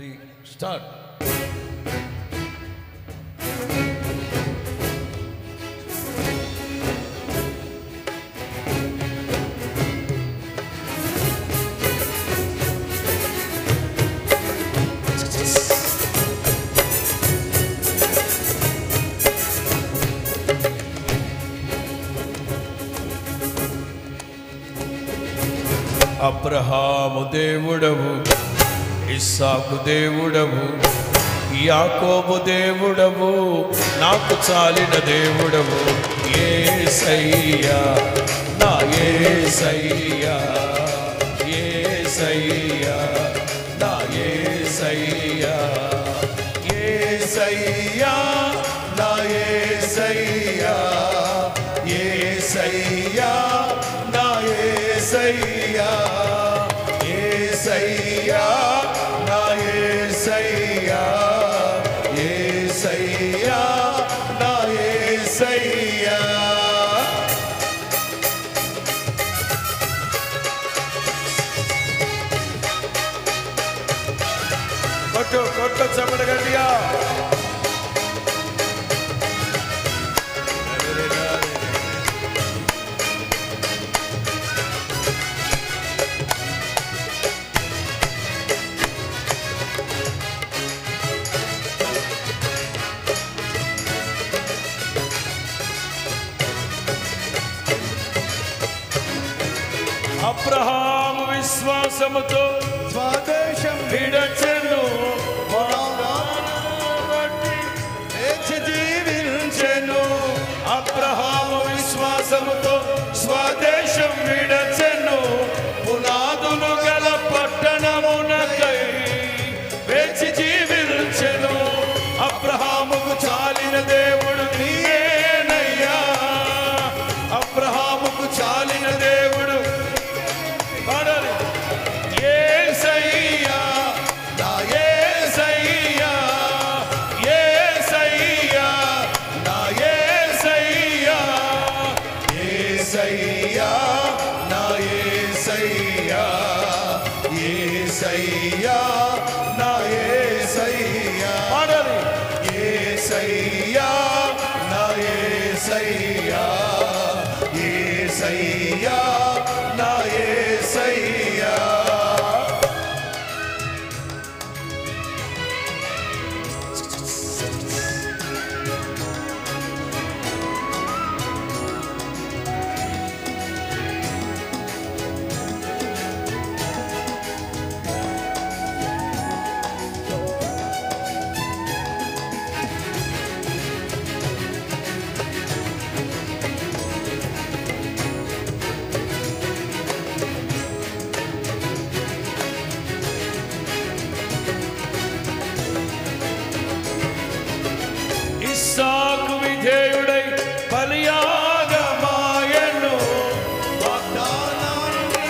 3 start. Abraham దేవుడవు, ఇస్సాకు దేవుడవు, యాకోబు దేవుడవు, నాకు చాలిన దేవుడవు యేసయ్యా, నా యేసయ్యా, యేసయ్యా, నా యేసయ్యా, యేసయ్యా, నా యేసయ్యా, యేసయ్యా, నా యేసయ్యా, యేసయ్యా, నా యేసయ్యా, యేసయ్యా, నా యేసయ్యా. కొట్టు కొట్టు చప్పట గట్టిగా. అబ్రహాము విశ్వాసముతో స్వదేశం విడచెను, వేచి జీవించెను. అబ్రహాము విశ్వాసముతో స్వదేశం విడచెను, పునాదులు గల పట్టణమునకై వేచి జీవించెను. అబ్రహాముకు చాలిన దేవుడు నీవేనయ్యా, అబ్రహాముకు చాలిన దేవుడు యేసయ్యా, నా యేసయ్యా, యేసయ్యా, నా యేసయ్యా, యేసయ్యా, నా యేసయ్యా, యేసయ్యా, నా యేసయ్యా, యేసయ్యా, నా యేసయ్యా, యేసయ్యా, నా యేసయ్యా. ఇస్సాకు విధేయుడై బలియాగమాయెను, వాగ్దానాన్ని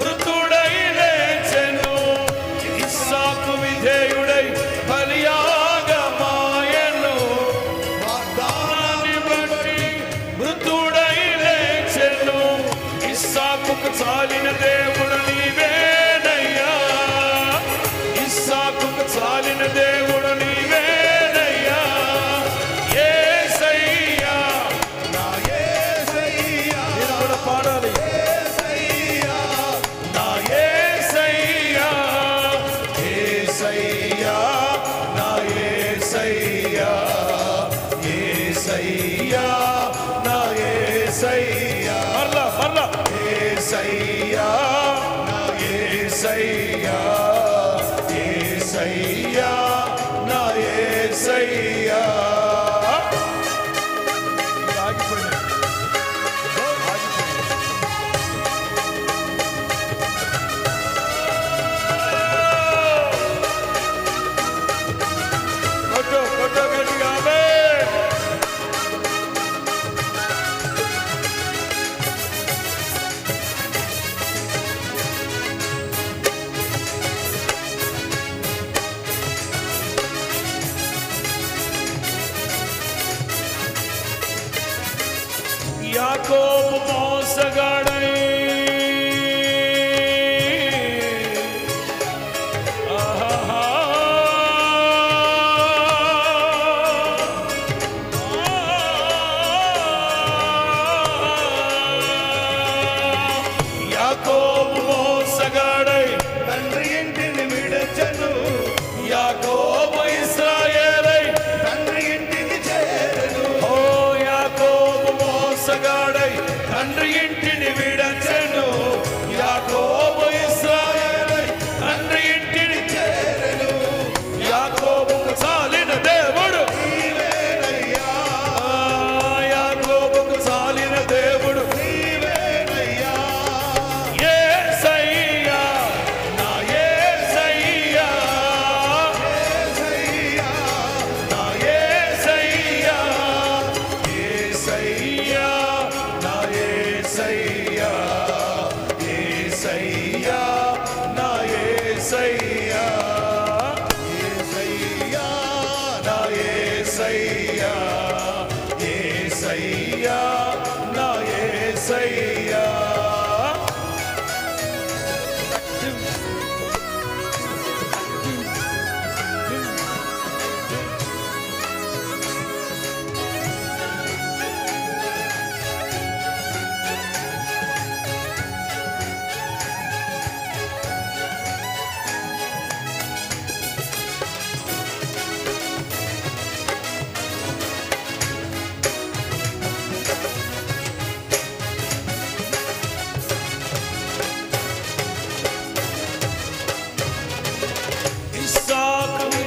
మృతుడై లేచెను. ఇస్సాకు విధేయుడై బలియాగమాయెను, వాగ్దానాన్ని బట్టి మృతుడై లేచెను. ఇస్సాకుకు చాలిన దేవుడు నీవేనయ్యా, ఇస్సాకుకు చాలిన దేవుడు నీవే. పాడాలి యేసయ్యా, నా యేసయ్యా, యేసయ్యా, నా యేసయ్యా, యేసయ్యా, నా యేసయ్యా, మరలా మరలా యేసయ్యా, నా యేసయ్యా, యేసయ్యా, నా యేసయ్యా.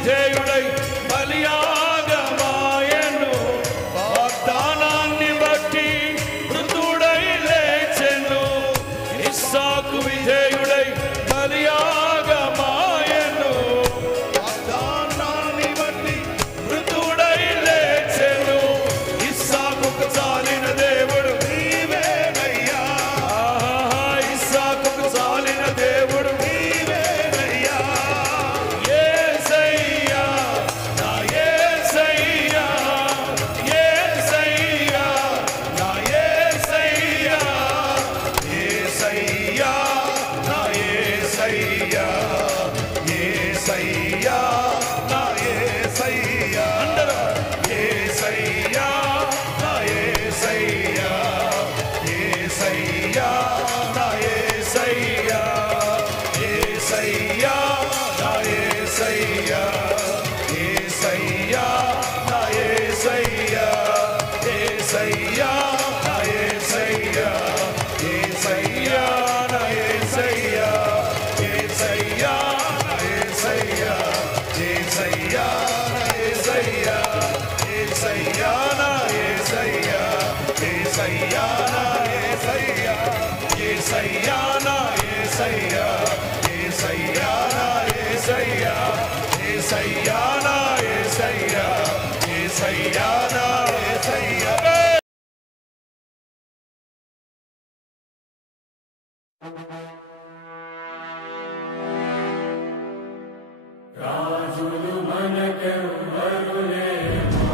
విధేయుడై బలియాగమాయెను వాగ్దానాన్ని బట్టి మృతుడై లేచెను ఇస్సాకు విధేయుడై బలియాగమాయెను వాగ్దానాన్ని బట్టి మృతుడై లేచెను ఇస్సాకుకు చాలిన దేవుడు నీవేనయ్యా ఇస్సాకుకు చాలిన దేవుడు నీవేనయ్యా యేసయ్యా నా యేసయ్యా యేసయ్యా నా యేసయ్యా యేసయ్యా నా యేసయ్యా యేసయ్యా నా యేసయ్యా అందరూ యేసయ్యా నా యేసయ్యా యేసయ్యా నా యేసయ్యా యేసయ్యా నా యేసయ్యా యేసయ్యా నా యేసయ్యా యేసయ్యా నా యేసయ్యా యేసయ్యా నా యేసయ్యా యేసయ్యా నా యేసయ్యా యేసయ్యా నా యేసయ్యా యేసయ్యా నా యేసయ్యా యేసయ్యా నా యేసయ్యా యేసయ్యా నా యేసయ్యా యేసయ్యా నా యేసయ్యా యేసయ్యా నా యేసయ్యా యేసయ్యా నా యేసయ్యా రాజులు మనకెవ్వరు లేరు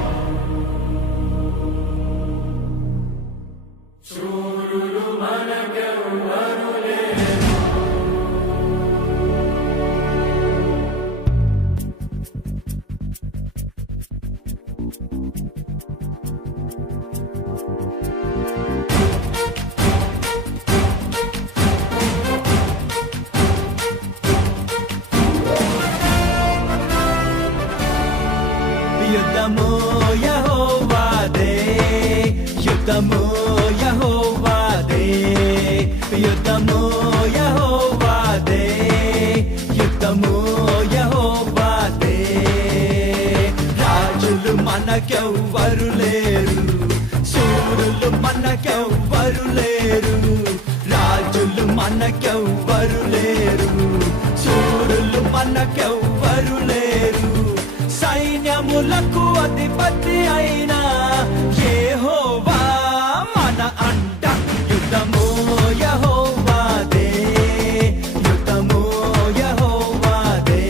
శూరులు మనకెవ్వరు లేరు యుద్ధము యెహోవాదే యుద్ధము యెహోవాదే యుద్ధము యెహోవాదే యుద్ధము యెహోవాదే రాజులు మనకెవ్వరు లేరు శూరులు మనకెవ్వరు లేరు రాజులు మనకెవ్వరు లేరు శూరులు మనకెవ్వరు లేరు సైన్యములకు అధిపతి అయిన యెహోవా మన అంట యుద్ధము యెహోవాదే యుద్ధము యెహోవాదే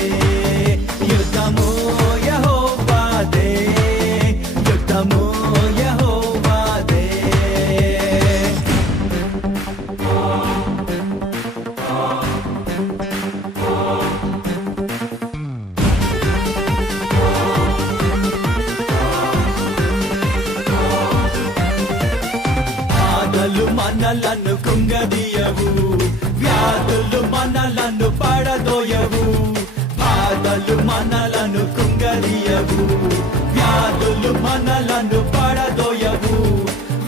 యుద్ధము యెహోవాదే యుద్ధము యెహోవాదే బాధలు మనలను కుంగదీయవు వ్యాధులు మనలను పడదోయవు బాధలు మనలను కుంగదీయవు వ్యాధులు మనలను పడదోయవు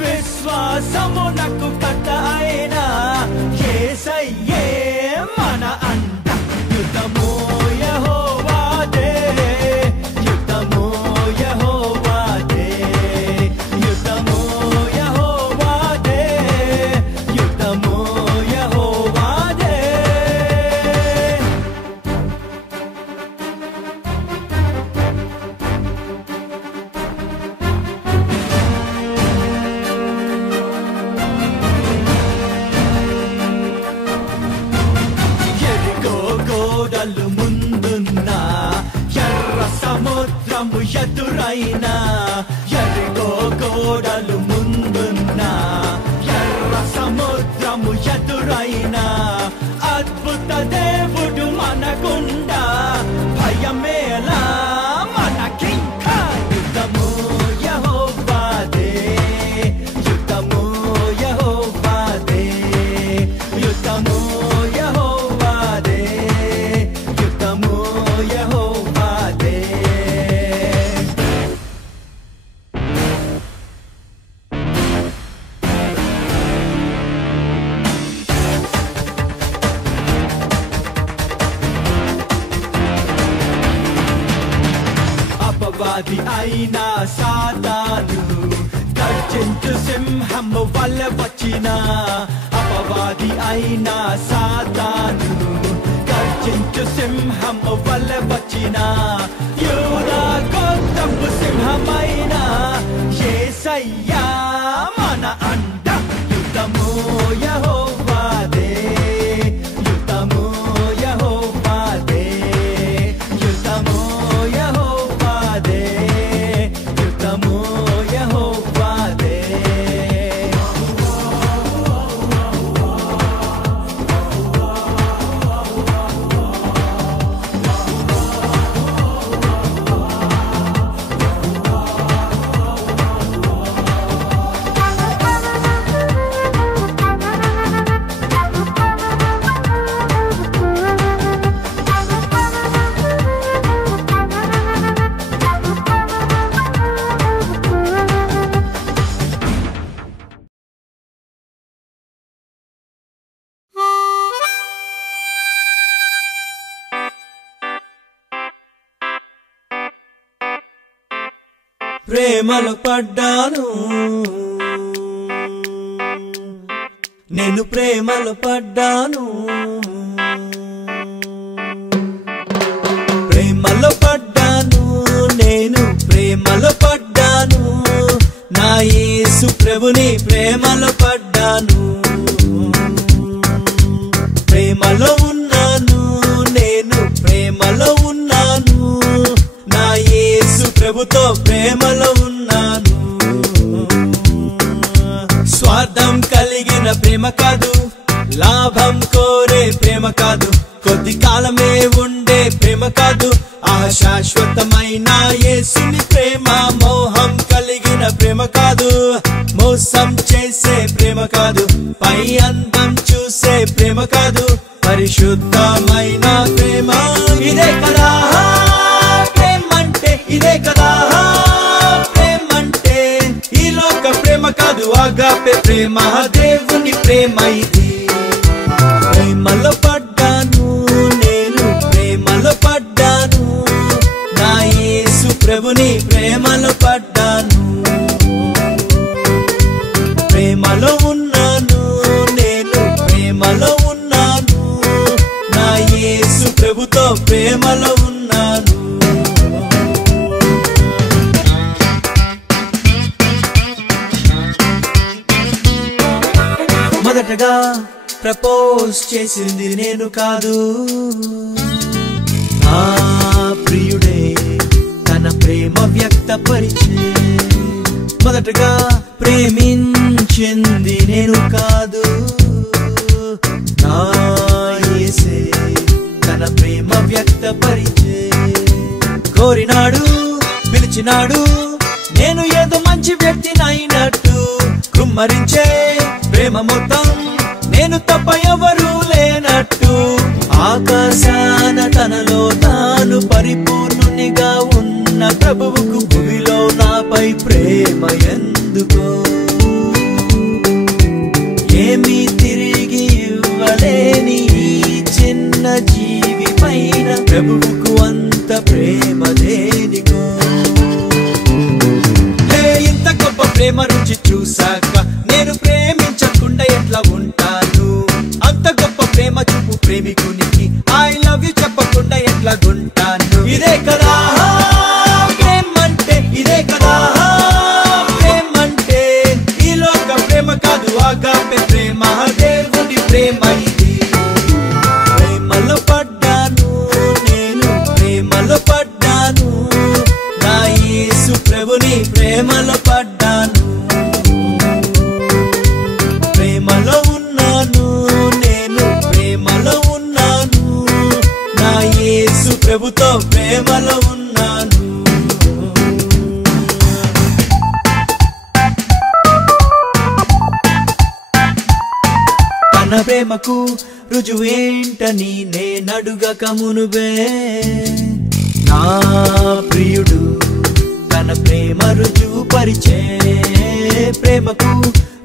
విశ్వాసమునకు కట్ట అయిన యేసయ్యే మన అంట యుద్ధము యెహోవాదే యుద్ధము యెహోవాదే యుద్ధము యెహోవాదే యుద్ధము యెహోవాదే ఎరికో గోడలు ముందున్న ఎర్ర సముద్రము ఎదురైన ఎరికో గోడలు ముందున్న ఎర్ర సముద్రము ఎదురైన అద్భుత దేవుడు మనకుండా భయమేలా మనకింకా యుద్ధము యెహోవాదే యుద్ధము యెహోవాదే యుద్ధము యెహోవాదే యుద్ధము యెహోవాదే అపవాది అయినా సాతాను గర్జించు సింహము వల్ల వచ్చిన అపవాది అయినా సాతాను గర్జించు సింహము వల్ల వచ్చిన యూదా గోత్రపు సింహమైన యేసయ్యా మన అండ యుద్ధము యెహోవాదే యుద్ధము యెహోవాదే యుద్ధము యెహోవాదే యుద్ధము యెహోవాదే ప్రేమలో పడ్డాను నేను ప్రేమలో పడ్డాను ప్రేమలో పడ్డాను నేను ప్రేమలో పడ్డాను నా యేసు ప్రభుని ప్రేమలో పడ్డాను ప్రేమలో ఉన్నాను నేను ప్రేమలో ఉన్నాను నా యేసు ప్రభుతో ప్రేమలో ఉన్నాను స్వార్థం కలిగిన ప్రేమ కాదు లాభం కోరే ప్రేమ కాదు కొద్ది కాలమే ఉండే ప్రేమ కాదు శాశ్వతమైన యేసుని ప్రేమ మోహం కలిగిన ప్రేమ కాదు మోసం చేసే ప్రేమ కాదు పై అందం చూసే ప్రేమ కాదు పరిశుద్ధమైన ప్రేమ ఇదే కదా ఇదే కదా ప్రేమంటే ఈ లోక ప్రేమ కాదు ఆగాపే ప్రేమ దేవుని ప్రేమ ఇది ప్రేమలో పడ్డాను నేను ప్రేమలో పడ్డాను నా యేసు ప్రభుని ప్రేమలో పడ్డాను ప్రేమలో ఉన్నాను నేను ప్రేమలో ఉన్నాను నా యేసు ప్రభుతో ప్రేమలో ఉన్నాను మొదటగా ప్రపోజ్ చేసింది నేను కాదు నా ప్రియుడే తన ప్రేమ వ్యక్తపరిచే మొదటగా ప్రేమించింది నేను కాదు నా యేసే తన ప్రేమ వ్యక్తపరిచే కోరినాడు పిలిచినాడు నేను ఏదో మంచి వ్యక్తినైనట్టు కుమ్మరించే ప్రేమ మొత్తం నేను తప్ప ఎవరు లేనట్టు ఆకాశాన తనలో తాను పరిపూర్ణునిగా ఉన్న ప్రభువుకు భూమిలో నాపై ప్రేమ ఎందుకో ఏమీ తిరిగి ఇవ్వలేని ఈ చిన్న జీవి పైన ప్రభువుకు అంత ప్రేమ దేనికో ఇంత గొప్ప ప్రేమ రుచి చూసాక నేను ప్రేమించకుండా ఎట్లా ఉంటాను అంత గొప్ప ప్రేమ చూపు ప్రేమికునికి ఐ లవ్ యు చెప్పకుండా ఎట్లా ఉంటాను ఇదే కదా ప్రేమంటే ఇదే కదా ప్రేమంటే ఈ లోక ప్రేమ కాదు ఆగాపే ప్రేమ దేవుని ప్రేమ ఇది ప్రేమలో పడ్డాను నేను ప్రేమలో పడ్డాను నా యేసు ప్రభుని ప్రేమలో పడ్డాను ప్రేమలో ఉన్నాను నేను ప్రేమలో ఉన్నాను నా యేసు ప్రభుతో ప్రేమలో ఉన్నాను తన ప్రేమకు రుజువేంటని నేనడుగక మునుబే నా ప్రియుడు తన ప్రేమ రుజువు పరిచే ప్రేమకు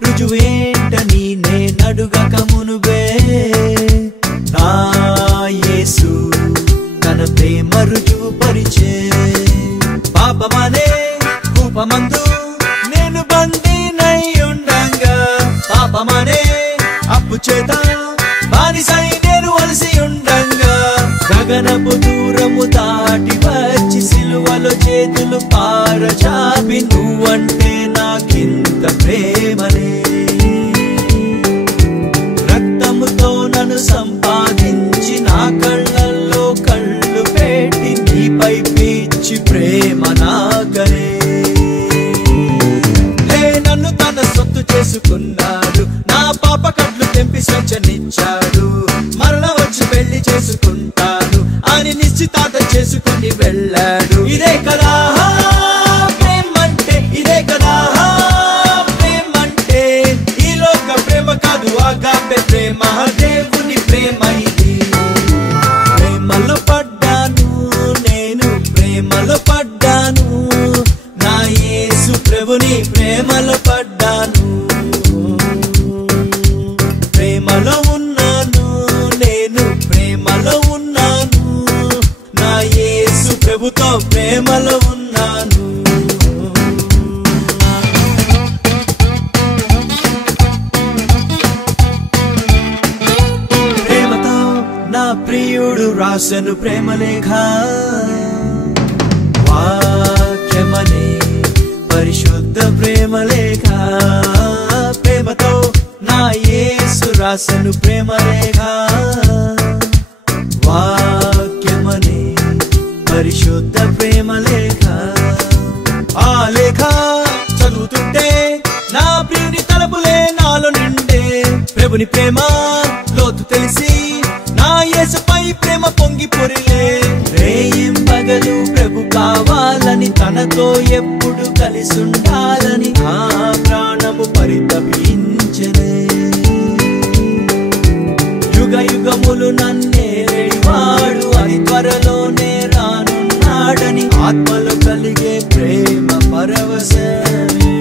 రుజువేంటని నేనడుగక మునుబే నా యేసు తన ప్రేమ రుజువు పరిచే పాప వెళ్ళాడు. ఇదే కదా ప్రేమంటే, ఇదే కదా ప్రేమంటే. ఈ లోక ప్రేమ కాదు ఆగాపే ప్రేమ, దేవుని ప్రేమ ఇది. ప్రేమలో పడ్డాను నేను, ప్రేమలో పడ్డాను, నా యేసు ప్రభుని ప్రేమలో పడ్డాను. ప్రేమలో ఉన్నాను నేను, ప్రేమలో ఉన్నాను, నా యేసు ప్రభుతో ప్రేమలో ఉన్నాను. ప్రేమతో నా ప్రియుడు రాసెను ప్రేమలేఖ, వాక్యమనే పరిశుద్ధ ప్రేమలేఖ. ప్రేమతో నా యేసు రాసెను ప్రేమలేఖ, వాక్యమనే పరిశుద్ధ ప్రేమలేఖ. ఆ లేఖ చదువుతుంటే నా ప్రియుని తలపులే నాలో నిండే. ప్రభుని ప్రేమ లోతు తెలిసి నా యేసుపై ప్రేమ పొంగి పొరిలే. రేయింబగలు ప్రభు కావాలని, తనతో ఎప్పుడు కలిసి ఉండాలని ఆ ప్రాణము పరితపించలే. యుగ యుగములు నన్నేవాడు, అది త్వరలోనే రానున్నాడని ఆత్మలో కలిగే ప్రేమ పరవశమే.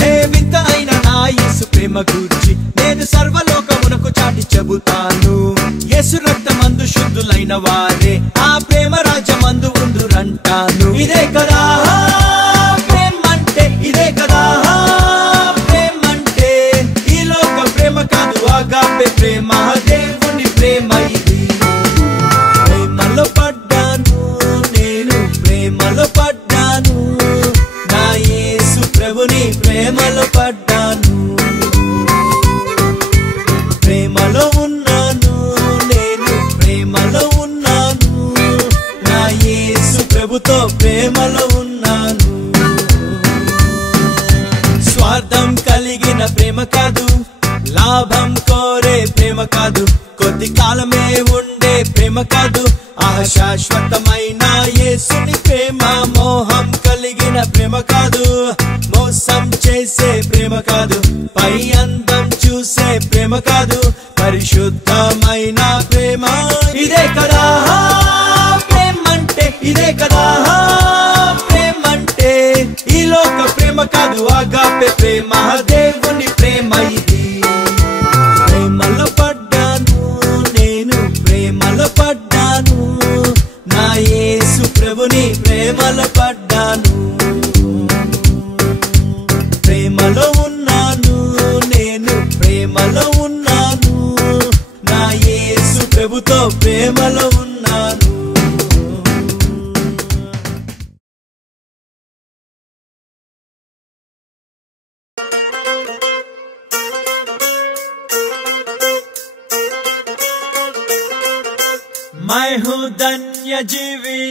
హే వింత అయిన నా యేసు ప్రేమ గూర్చి నేను సర్వలోకమునకు చాటి చెబుతాను. యేసు రక్తమందు శుద్ధులైన వారే ఆ ప్రేమ రాజ్యమందు ఉందురంటాను. ఇదే కదా ప్రేమంటే, ఇదే కదా ప్రేమంటే. ఈ లోక ప్రేమ కాదు ఆగాపే ప్రేమ, దేవుని ప్రేమ ఇది. ప్రేమలో పడ్డాను నేను, ప్రేమలో పడ్డాను, నా యేసు ప్రభుని ప్రేమలో పడ్డాను. ప్రేమలో ఉన్నాను నేను, ప్రేమలో ఉన్నాను, నా యేసు ప్రభుతో ప్రేమలో ఉన్నాను. స్వార్థం కలిగిన ప్రేమ కాదు, లాభం కోరే ప్రేమ కాదు, కొద్ది కాలమే ఉండే ప్రేమ కాదు, శాశ్వతమైన యేసుని ప్రేమ. మోహం కలిగిన ప్రేమ కాదు, మోసం చేసే ప్రేమ కాదు, పై అందం చూసే ప్రేమ కాదు, పరిశుద్ధమైన ప్రేమ. ఇదే కదా ప్రేమంటే, ఇదే కదా ప్రేమంటే. ఈ లోక ప్రేమ కాదు ఆగాపే ప్రేమ, దేవుని ప్రేమ ఇది. ప్రేమలో పడ్డాను నేను, ప్రేమలో పడ్డాను, నా యేసు ప్రభుని ప్రేమలో పడ్డాను. ప్రేమలో ఉన్నాను నేను, ప్రేమలో ఉన్నాను, నా యేసు ప్రభుతో ప్రేమలో ఉన్నాను. मैं हूँ धन्य जीवी,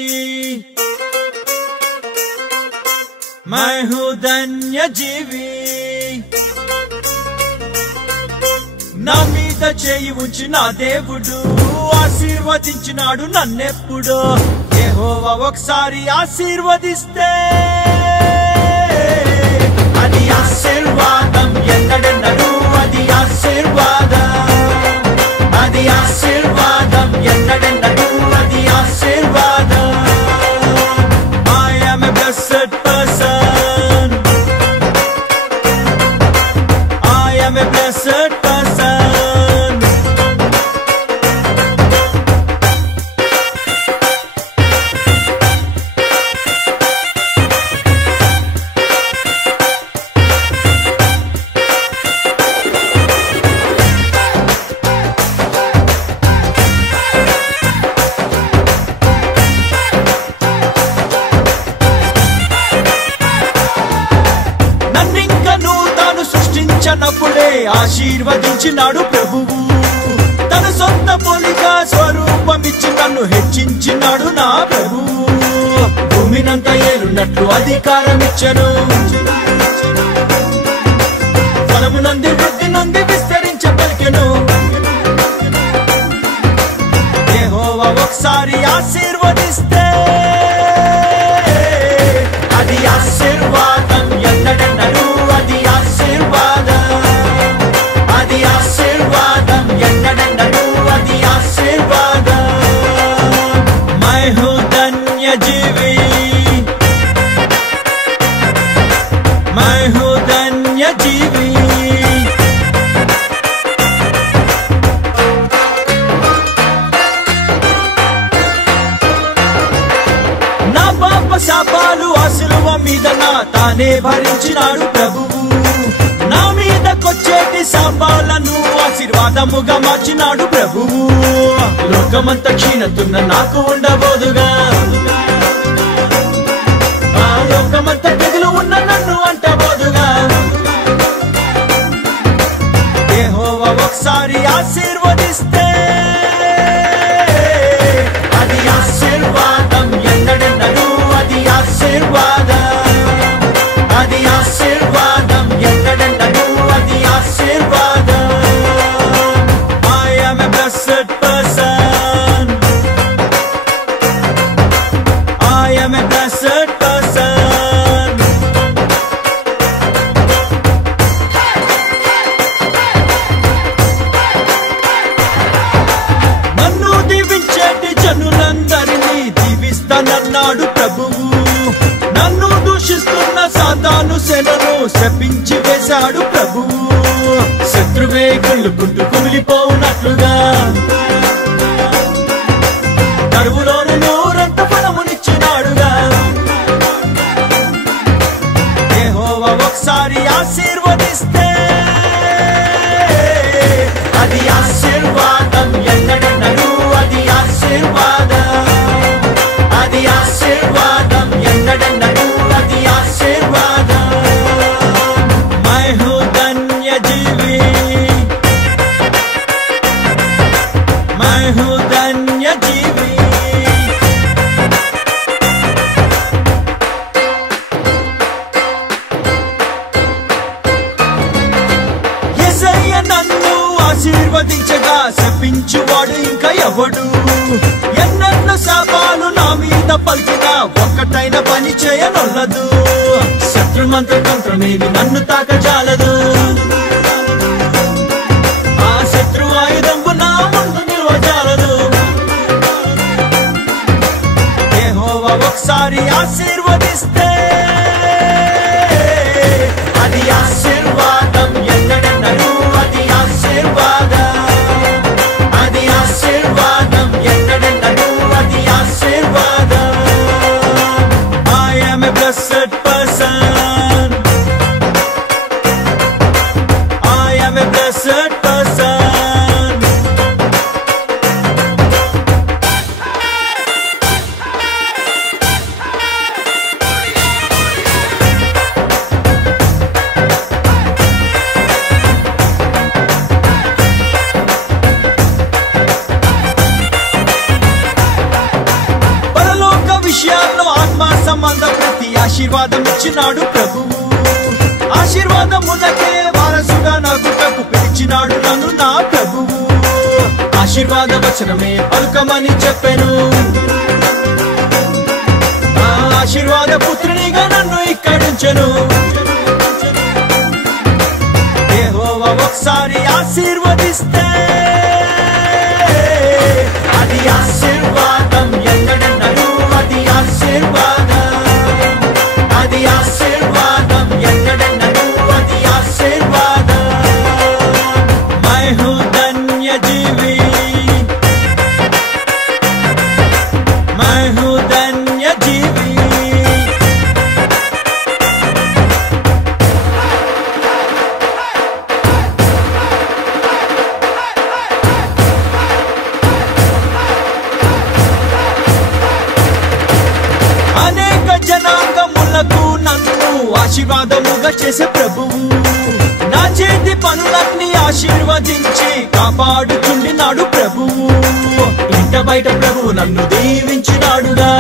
मैं हूँ धन्य जीवी. నా మీద చేయి ఉంచి నా దేవుడు ఆశీర్వదించినాడు నన్నెప్పుడు. యెహోవా ఒకసారి ఆశీర్వదిస్తే అది ఆశీర్వాదం, ఎన్నడెన్నడూ అది ఆశీర్వాదం, అది ఆశీర్వాదం, ఎన్నడెన్నడూ అది ఆశీర్వాదం. I am a blessed person, I am a blessed person. నప్పుడే ఆశీర్వదించినాడు ప్రభువు. తన సొంత పోలిక స్వరూపమిచ్చి నన్ను హెచ్చించినాడు నా ప్రభువు. భూమినంత ఏలున్నట్లు అధికారం ఇచ్చెను, ఫలము నంది వృద్ధి నుండి విస్తరించ పలికెను. యెహోవా ఒకసారి ఆశీర్వాదం ఆశీర్వదిస్తే అది ఆశీర్వాదం ఎన్నడెన్నడూ అది ఆశీర్వాదం అది ఆశీర్వాదం ఎన్నడెన్నడూ అది ఆశీర్వాదం मैं हूँ धन्य जीवी मैं हूँ धन्य जीवी నా పాప శాపాలు ఆశలువ మీద నా తానే భరించినాడు ప్రభువు నా మీదకొచ్చేటి శాపాలను ఆశీర్వాదముగా మార్చినాడు ప్రభువు లోకమంత క్షీణతున్న నాకు ఉండబోదుగా ఆ లోకమంత తెగులు ఉన్న నన్ను అంటబోదుగా యెహోవా ఒకసారి ఆశీర్వదిస్తే అది ఆశీర్వాదం ఎన్నడెన్నడూ అది ఆశీర్వాదం అది ఆశీర్వాదం ఎన్నడెన్నడూ అది ఆశీర్వాదం I am a blessed person I am a blessed person నన్ను దీవించేటి జనులందరినీ దీవిస్తానన్నాడు ప్రభువు నన్ను దూషిస్తున్న సాతాను సేనను శపించి వేశాడు ప్రభువు శత్రువే కుళ్ళుకుంటూ కుమిలిపోవునట్లుగా కరువులోని నూరంత ఫలమునిచ్చినాడుగా యెహోవా ఒకసారి ఆశీర్వదిస్తే అది ఆశీర్వాదం ఎన్నడెన్నడూ అది ఆశీర్వాదం అది ఆశీర్వాదం ఎన్నడెన్నడూ అది ఆశీర్వాదం मैं हूँ धन्य जीवी मैं हूँ धन्य जीवी యేసయ్య నన్ను ఆశీర్వదించగా శపించువాడు ఇంకా ఎవడు ఎన్నెన్నో శాపాలు నా మీద పలికినా ఒక్కటైన పని చేయనొల్లదు శత్రుమంత్రతంత్రమేమి నన్ను తాకజాలదు ఆ శత్రు ఆయుధంబు నా ముందు నిలవజాలదు యెహోవా ఒకసారి ఆశీర్వదిస్తే అది ఆశీర్వాదం ఎన్నడెన్నడూ అది ఆశీర్వాదం అది ఆశీర్వాదం ఎన్నడెన్నడూ అది ఆశీర్వాదం I am a blessed person I am a blessed person పరలోక విషయాల్లో ఆత్మ సంబంధ ప్రతి ఆశీర్వాదం ఇచ్చినాడు ప్రభువు ఆశీర్వాదమునకే వారసుగా నాకు పిలిచినాడు నన్ను నా ప్రభువు ఆశీర్వాద వచనమే పలుకమని చెప్పెను ఆ ఆశీర్వాద పుత్రునిగా నన్ను ఇక్కడుంచెను యెహోవా ఒకసారి ఆశీర్వదిస్తే అది ఆశీర్వాదం ఎన్నడెన్నడూ అది ఆశీర్వాదం అది ఆశీర్వాదం ఎన్నడెన్నడూ అది ఆశీర్వాదం मैं हूँ धन्य जीवी मैं हूँ धन्य जीवी అనేక జనాంగములకు నన్ను ఆశీర్వాదముగా చేసే ప్రభువు నా చేతి పనులన్నీ ఆశీర్వదించి కాపాడుచుండినాడు ప్రభువు ఇంట బయట ప్రభువు నన్ను దీవించినాడుగా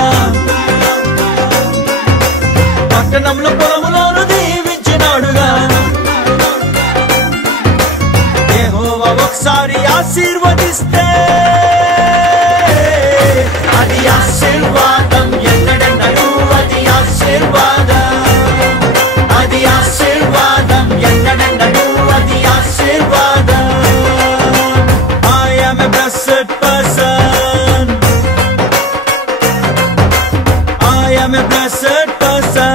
పట్టణంలో పొలములోను దీవించినాడుగా యెహోవా ఒకసారి ఆశీర్వదిస్తే అది ఆశీర్వాదం ఎన్నడెన్నడూ అది ఆశీర్వాదం అది ఆశీర్వాదం ఎన్నడెన్నడూ అది ఆశీర్వాదం I am a blessed person I am a blessed person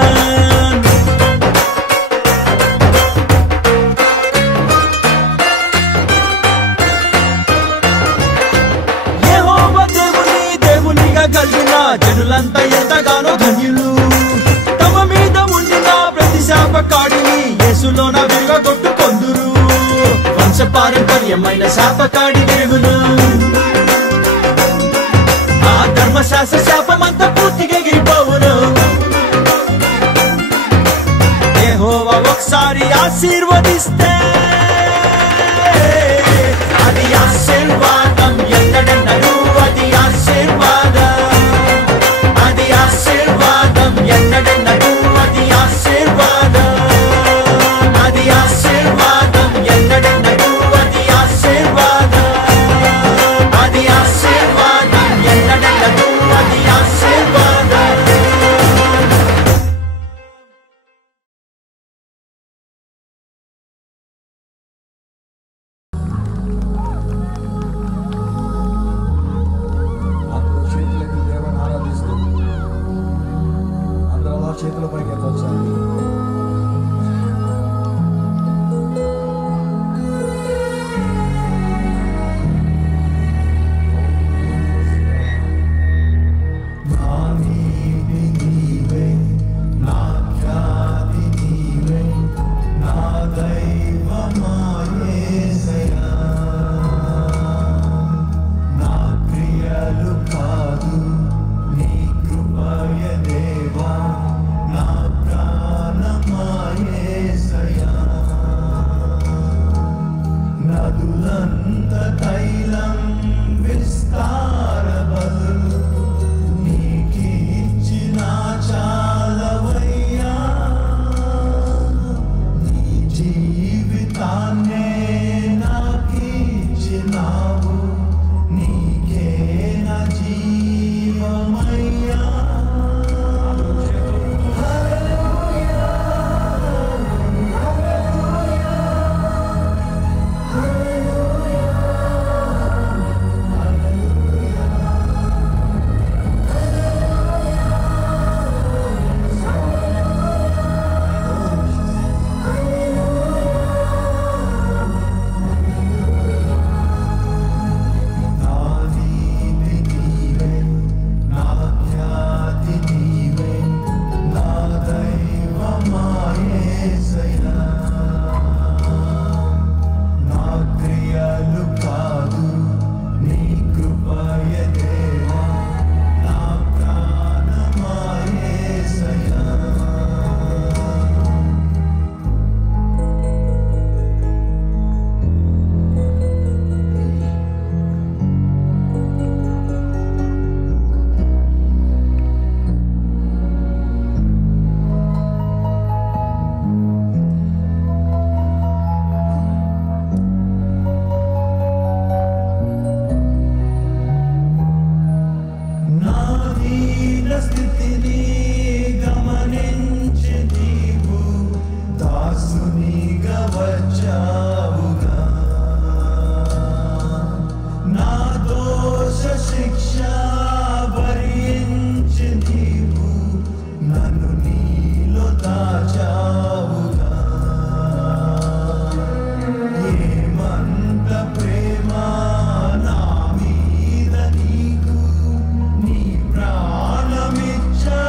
యెహోవా దేవునిగా కలిగిన జనులంతా ఎంతగానో ధన్యులు తమ మీద ఉండిన ప్రతి శాపకాడిని యేసులోన విరగొట్టు కొందురు వంశపారంపర్యమైన శాపకాడి విరుగును ఆ ధర్మశాస్త్ర శాపమంతా పూర్తిగా ఎగిరిపోవును యెహోవా ఒకసారి ఆశీర్వదిస్తే అది ఆశీర్వాదం ఎన్నడెన్నడూ అది ఆశీర్వాదం అది ఆశీర్వాదం ఎన్నడెన్నడూ అది ఆశీర్వాదం అది ఆశీర్వాదం ఎన్నడెన్నడూ అది ఆశీర్వాదం అది ఆశీర్వాదం ఎన్నడెన్నడూ అది ఆశీర్వాదం చేతులకి దేవుని ఆరాధిస్తూ అందరూ అలా చేతుల పైకి ఎత్తొచ్చాలి ప్రాణమిచ్చా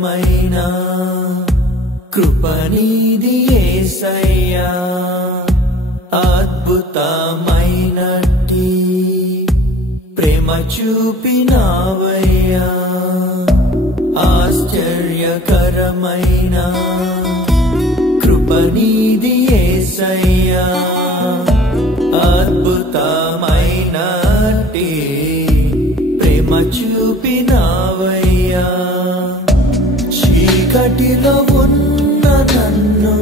ఆశ్చర్యకరమైన కృపనీది యేసయ్యా అద్భుతమైనట్టి ప్రేమ చూపినావయ్యా ఆశ్చర్యకరమైన కృపనీది యేసయ్యా అద్భుతమైనట్టి ప్రేమ చూపినావయ్యా చీకటిలో ఉన్న నన్ను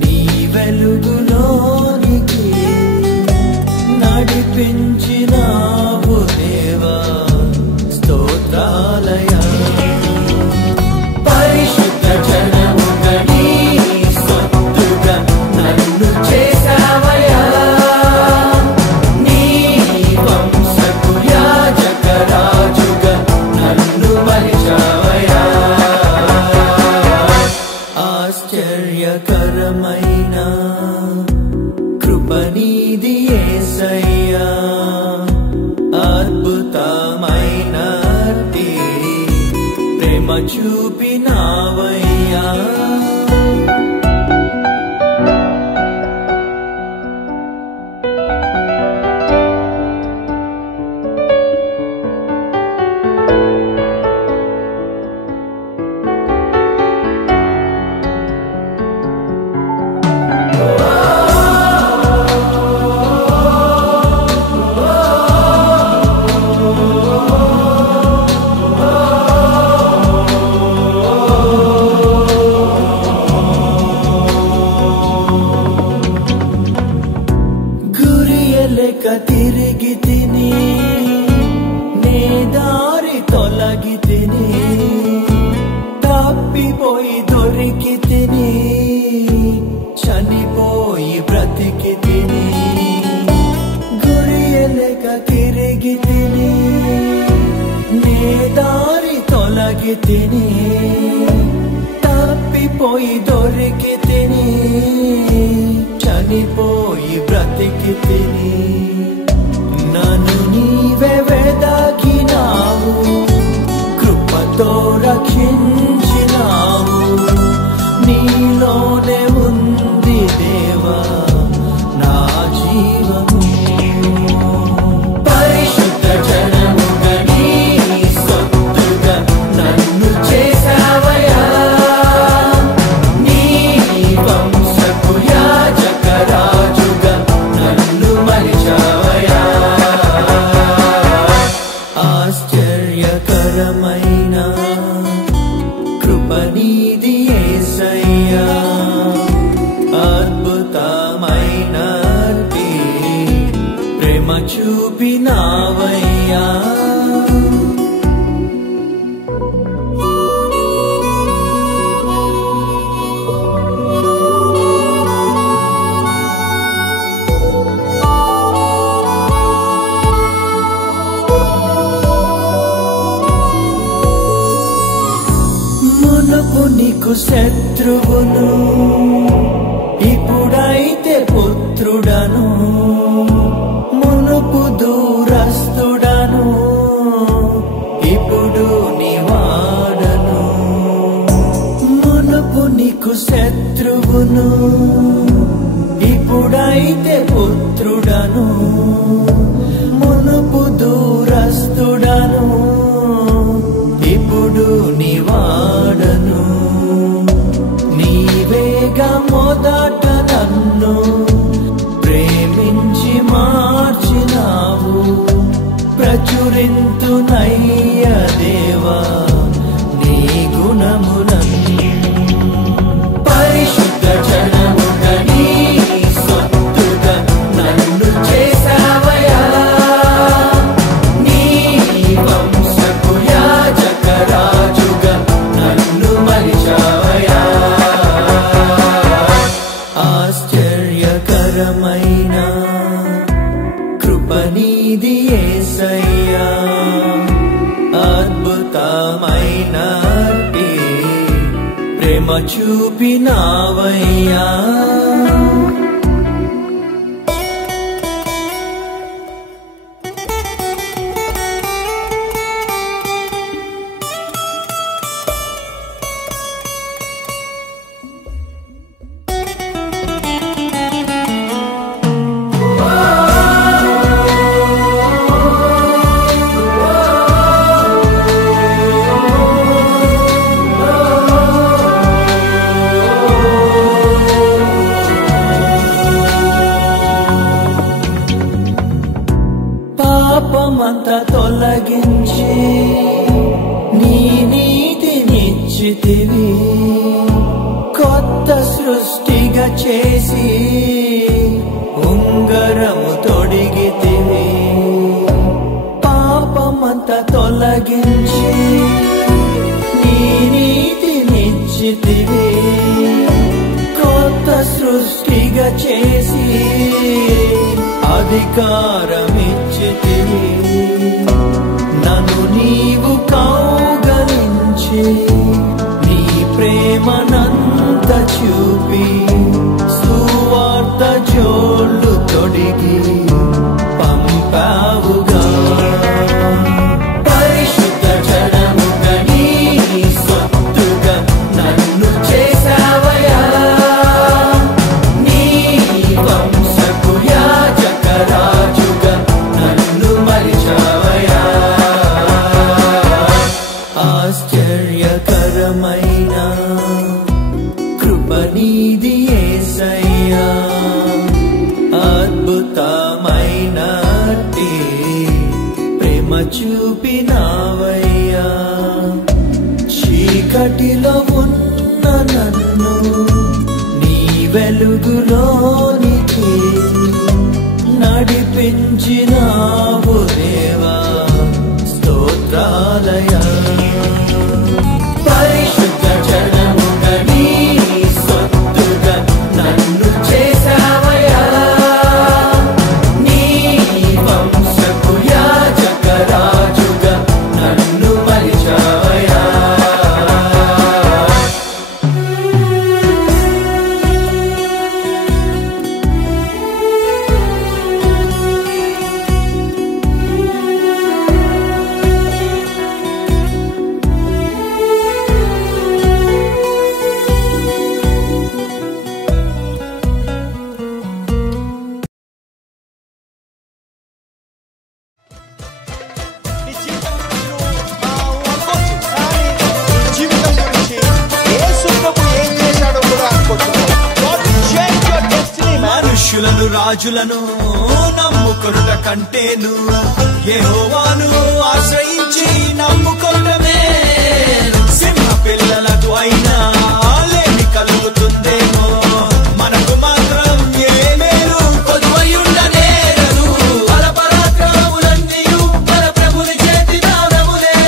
నీ వెలుగులోనికి నడిపించినావు దేవా స్తోత్రాలయా పరిశుద్ధ జనముగా నీ సొత్తుగా నన్ను చేసావయ్యా నీ వంశపు యాజక రాజుగా నన్ను మలిచావయ్యా ఆశ్చర్యకరమైన కృపనీది యేసయ్యా అద్భుతమైనట్టి ప్రేమ చూపినావయ్యా తిరిగి తిని నే దారి తొలగి తిని తప్పిపోయి దొరికి తిని చనిపోయి బ్రతికి తిని గురియలేక తిరిగి తిని నే దారి తొలగి తిని తప్పిపోయి దొరికి తిని చనిపోయి బ్రతికి తిని నన్ను నీవే వెదకినావు కృపతో రక్షించినావు నీలోనే ఉంది దేవా నా జీవము పరిశుద్ధ జనముగా నీ సొత్తుగా నన్ను చేసావయ్యా నీ వంశపు యాజక రాజుగా నన్ను మలిచావయ్యా ఆశ్చర్యకరమైన కృపనీది యేసయ్యా అద్భుతమైనట్టి ప్రేమ చూపినావయ్యా మునుపు నీకు శత్రువును ఇప్పుడైతే పుత్రుడను మునుపు దూరస్తుడను ఇప్పుడు నివాడను మునుపు నీకు శత్రువును ఇప్పుడైతే పుత్రుడను మునుపు దూరస్తుడను ఇప్పుడు నివాడను నీవేగా మొదట నన్ను ప్రేమించి మార్చినావు ప్రచురింతునయ్య దేవా నీ గుణములను పరిశుద్ధ జనముగా నీ సొత్తుగా నన్ను చేసావయ్యా నీ వంశపు యాజక రాజుగా నన్ను మలిచావయ్యా ఆశ్చర్యకరమైన కృపనీది యేసయ్యా అద్భుతమైనట్టి ప్రేమ చూపినావయ్యా పెంచితివి కొత్త సృష్టిగా చేసి ఉంగరము తొడిగితివి పాపమంతా తొలగించి నీ నీతినిచ్చితివి కొత్త సృష్టిగా చేసి అధికారమిచ్చితివి నన్ను నీవు కౌగలించి నీ ప్రేమనంత చూపి సువార్త జోళ్ళు తొడిగి పంపావుగా పరిశుద్ధ జనముగా నీ సొత్తుగా నన్ను చేసావయ్యా నీ వంశపు యాజక రాజుగా నన్ను మలిచావయ్యా ఆశ్చర్యకరమైన కృప నీది యేసయ్యా అద్భుతమైనట్టి ప్రేమ చూపినావయ్యా చీకటిలో ఉన్న నన్ను నీ వెలుగులోనికి నడిపించినావు దేవా స్తోత్రాలయా పరిశుద్ధ జనముగా నీ సొత్తుగా నన్ను చేసావయ్యా నీ వంశపు యాజక రాజుగా నన్ను మలిచావయ్యా నీ జీవితం గురించి నువ్వు అనుకోవచ్చు కానీ నీ జీవితం గురించి యేసు ప్రభు ఏం చేశాడో కూడా అనుకోవచ్చు God will change your destiny, man. మనుష్యులను రాజులను నమ్ముకొనుట కంటేను యెహోవాను ఆశ్రయించి నమ్ముకొనమే సింహ పిల్లలకు అయినా లేమి కలుగుతుందేమో మనకు మాత్రం ఏ మేలు కొద్వయుండనేరదు బలపరాక్రమములన్నీయు మన ప్రభుని చేతి దానములే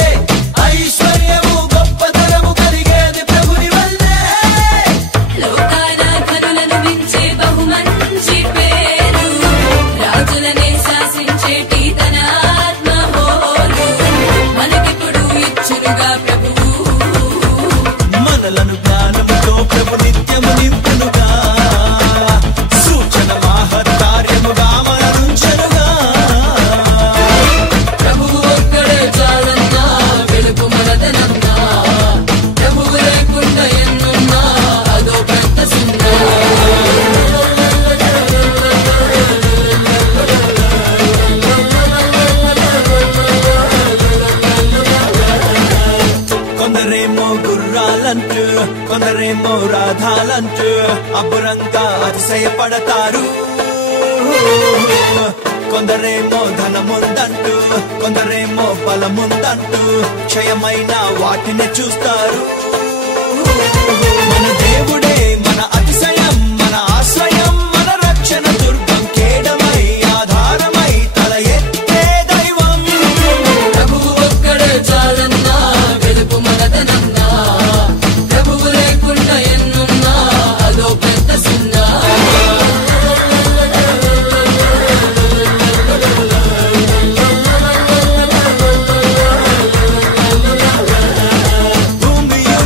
ఐశ్వర్యము గొప్పతనము కలిగేది ప్రభుని వల్లే లోకాన ఘనులను మించే బహుమంచి పేరు రాజులనే శాసించేటి తన ఆత్మ హోరు మనకిప్పుడు ఇచ్చునుగా ప్రభువు మనలను జ్ఞానముతో ప్రభు నిత్యము నింపునుగా సూచన మహత్కార్యముగా మననుంచెనుగా ప్రభువు ఒక్కడే చాలన్నా వెలుగు మనదనన్నా ప్రభువు లేకుండా ఎన్నున్నా అదో పెద్ద సున్నా కొందరేమో గుర్రాలంటూ కొందరేమో రాధాలంటూ అబ్బురంగా అతిశయపడతారు కొందరేమో ధనముందంటూ కొందరేమో బలముందంటూ క్షయమైన వాటిని చూస్తారు మన దేవుడే మన అతిశయం మన ఆశ్రయం మన రక్షణ దుర్గం కేడమై ఆధారమై తల ఎత్తే దైవం ప్రభువు ఒక్కడే చాలన్నా వెలుగు మనదనన్నా ప్రభువు లేకుండా ఎన్నున్నా అదో పెద్ద సున్నా భూమియు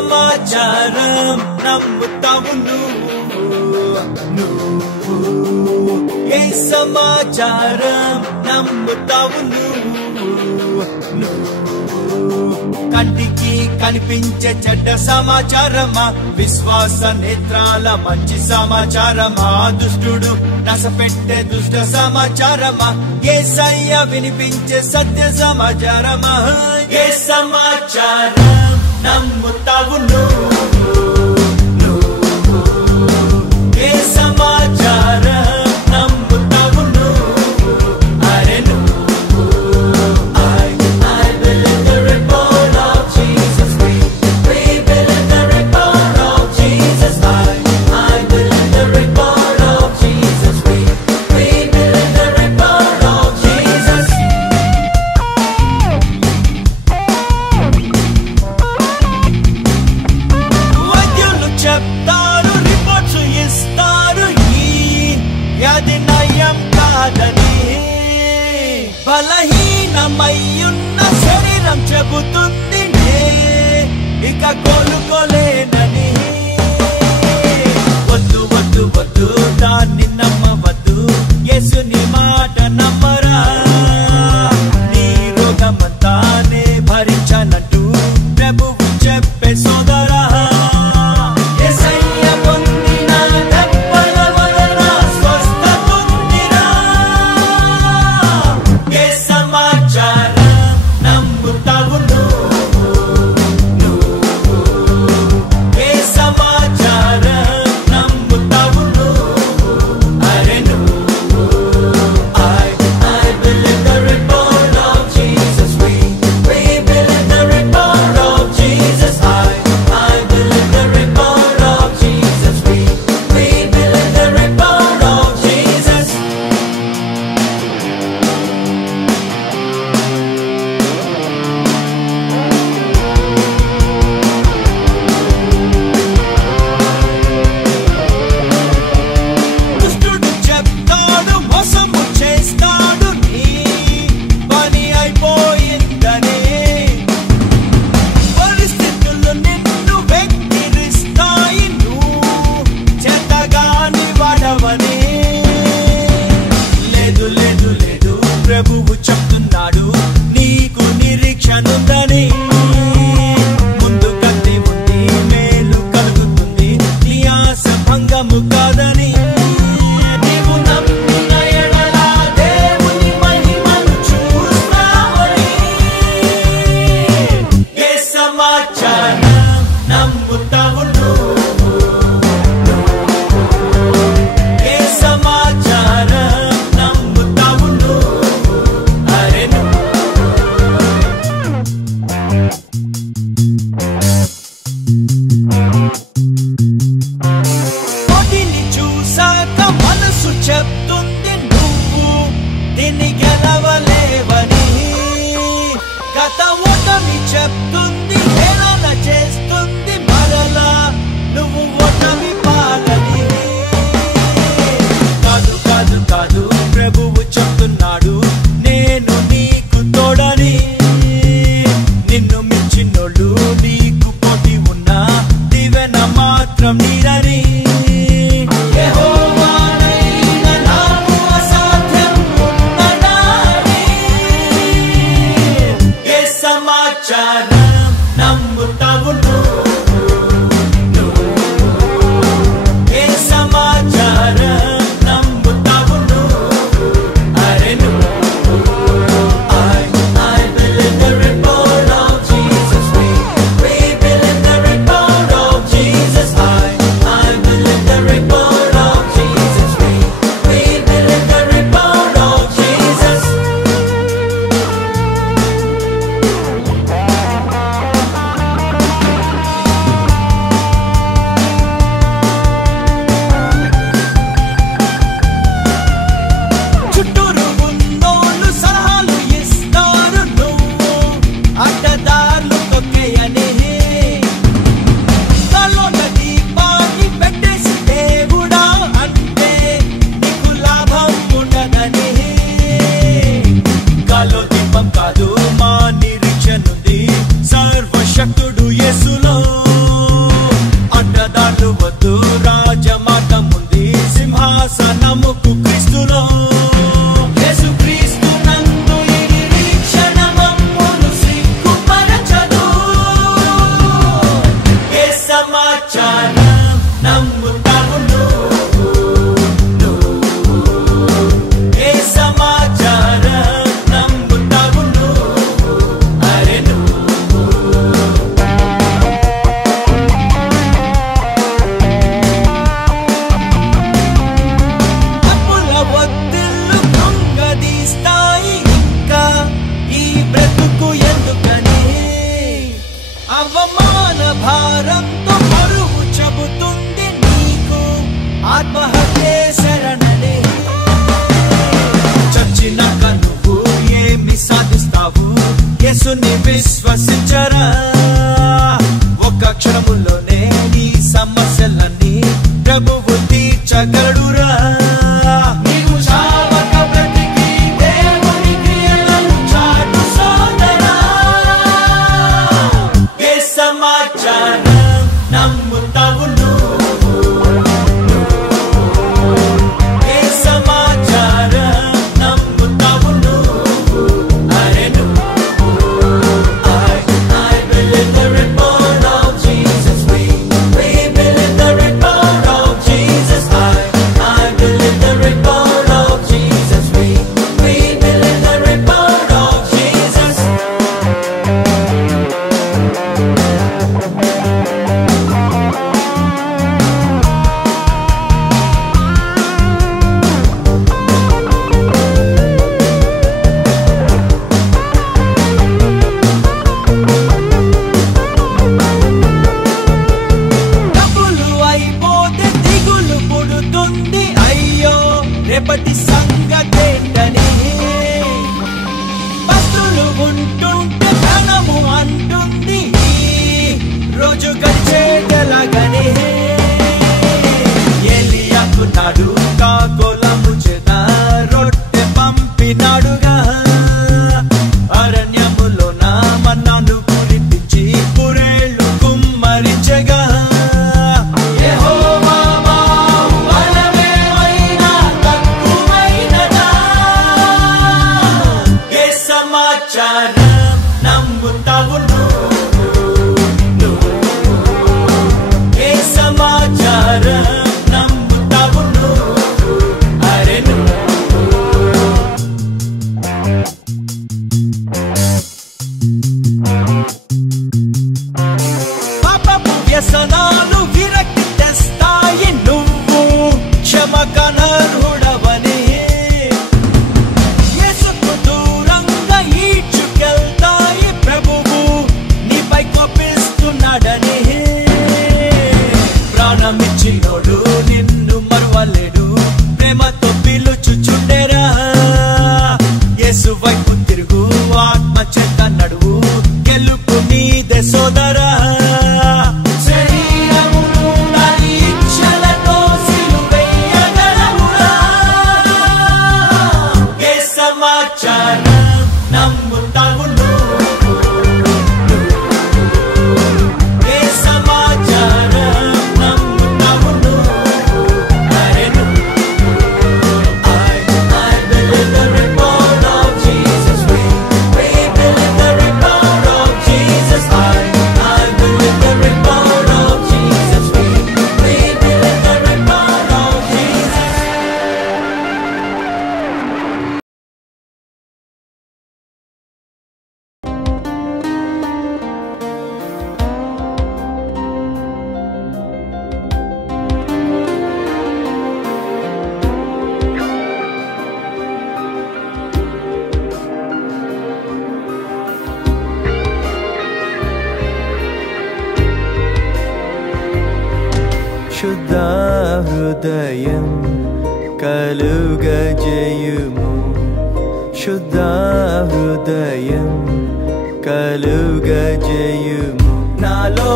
సమాచారం నమ్ముతావు నువ్వు ఏ సమాచారం నమ్ముతావు నువ్వు కంటికి కనిపించే చెడ్డ సమాచారమా విశ్వాస నేత్రాల మంచి సమాచారమా దుష్టుడు నసపెట్టే దుష్ట సమాచారమా యేసయ్య వినిపించే సత్య సమాచారమా ఏ సమాచారం నమ్ముతావు నువ్వు ఏ సమాచారం నమ్ముతావు నువ్వు అరే నువ్వు చెప్తారు రిపోర్ట్స్ ఇస్తారు ఈ వ్యాధి నయం కాదని బలహీనమయ్యున్న శరీరం చెబుతుంది ఇక కోలుకోలేనని వద్దు వద్దు వద్దు దాన్ని నమ్మవద్దు యేసుని మాట నమ్మరా నీ రోగమంతానే భరించనట్టు ప్రభువు చెప్పే సోదరా ప్రభువు చెప్తున్నాడు నీకు నిరీక్షనుందని ముందు కత్తి ఉంది మేలు కలుగుతుంది నీ ఆశ భంగము కాదని నీవు నమ్మిన ఎడల దేవుని మహిమను చూస్తావని ఏ సమాచారం నమ్ముతావు ఏ సమాచారం చెప్తుంది నువ్వు దీన్ని గెలవలేవని గత ఓటమి చెప్తుంది హేళన చేస్తుంది మరలా నువ్వు ఓటమి పాలని కాదు కాదు కాదు ప్రభువు చెప్తున్నాడు నేను నీకు తోడని నిన్ను మించినోళ్ళు నీకు పోటీ ఉన్నా దీవెన మాత్రం నీరని సమాచారం నమ్ముతావు నువ్వు ఏ సమాచారం నమ్ముతావు అరే నువ్వు I believe the report of Jesus we believe the report of Jesus I believe the report of Jesus we believe the report of Jesus విశ్వసించరా ఒక్క క్షణములోనే నీ సమస్యలన్నీ ప్రభువు తీర్చగలడురా నీవు చావక బ్రతికి దేవుని క్రియలను చాటు సోదరా ఏ సమాచారం నమ్ముతావు రేపటి సంగతేంటని బస్సులు ఉంటుంటే ధనము అంటుంది రోజు గడిచేటలాగనే ఏలియాకు నాడు కాకోలము చేత రొట్టె పంపినాడుగా అరణ్యములో నా మన్నాను కురిపించి పురేళ్ళు కుమ్మరించగా నమ్ముతావు ఏ సమాచారం నమ్ముతావు అరే పాపపు వ్యసనాలు విరక్తి తెస్తాయి నువ్వు క్షమకనర్హుడవని ప్రాణమిచ్చినోడు నిన్ను మరువలేడు ప్రేమతో పిలుచుచుండేరా యేసు వైపు తిరుగు ఆత్మ చేత నడువు గెలుపు నీదే సోదరా శరీరమును దాని ఇచ్చలతో సిలువెయ్యగలవురా ఏ సమాచారం నమ్ముతావు శుద్ధ హృదయం కలుగజేయుము శుద్ధ హృదయం కలుగజేయుము నాలో